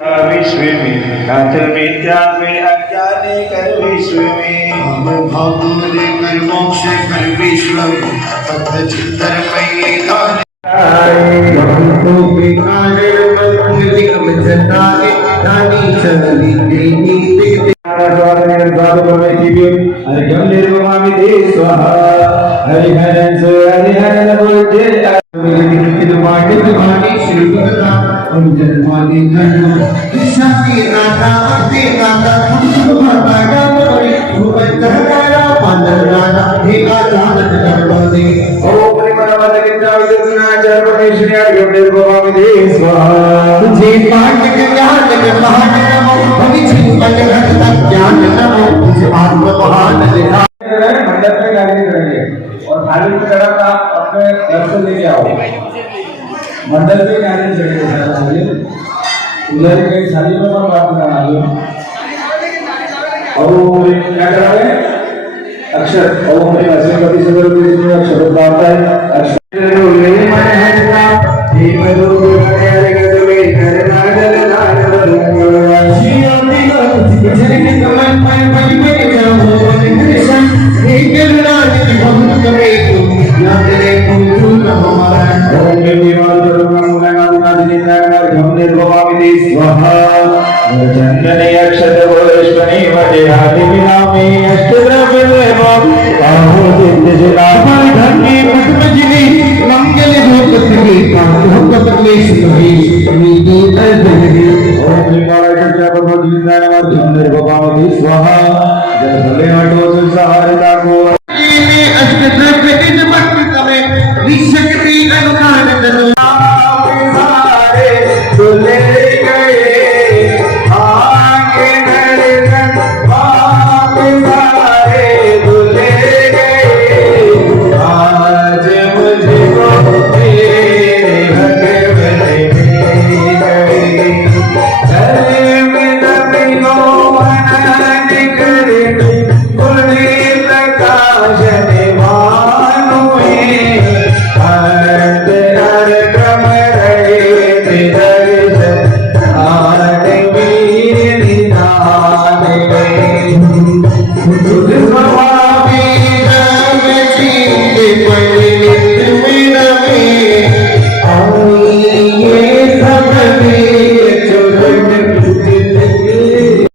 विश्व में नाथ मिथ्या में अज्ञाने कर विश्व में हम भागुरे कर मोक्ष कर विश्व पथ चित्तर मयि धारे हमको बेकार बंदी कम जनाए धानी चली देनी देते स्वाद में जीवन हरिगम निर्गमामि दे स्वाहा हरिहरन से हरिहरन बोलते वाणी वाणी श्री गुरुना हम जन्मानि धर्म शक्ति नाथा अति नाथा हम भगवान कोई भूपत हरा पंदराना हे आचार्य धर्मदे ओम परिमलमत किंचा विदुना चर परमेश्वरी हरिगम निर्गमामि दे स्वाहा तुझे पाठ के ज्ञान के महान नमो भविष्य पद घट ज्ञान नमो तुझे आत्म महान देखा मंडप में गाड़ी करेंगे और थाली की तरफ आप अपने घर से लेके आओ मंडल पे गाड़ी चढ़ेंगे उधर कहीं थाली में और बात करना लो और क्या कर रहे हैं अक्षर ओम में अक्षरपति से बोलते हैं अक्षर होता है अक्षर ले मन है ना हे मधु मेरे गले करे नागल नागल जियो दिलो जिने कमन मन में जाओ कृष्ण हे करना की भक्त करे तू या तेरे पुत्र हमारा ओम देवाल हम निर्भवामि दे स्वाहा चंदने अक्षत वैष्णवी मजे हाथी विनामी अष्टद्रव्य देवम बाहु सिद्ध जिनामल धनी पद्मजिनी मंगल भूपति भूपत क्लेश नहीं नीति तजरी ओम लिंगाय चक्रवर्ती जिनामल हम निर्भवामि दे स्वाहा जल भले हटो संसारिता को अष्टद्रव्य इन भक्ति तमे निशक्ति अनुखान दनो ले गए आगे धड़कन बाप सारे दुले गए आज मुझको तेरे भगवने मिल गए चले में नबियों मनन करने पुनीत काशन मानुए हर हर क्रम This one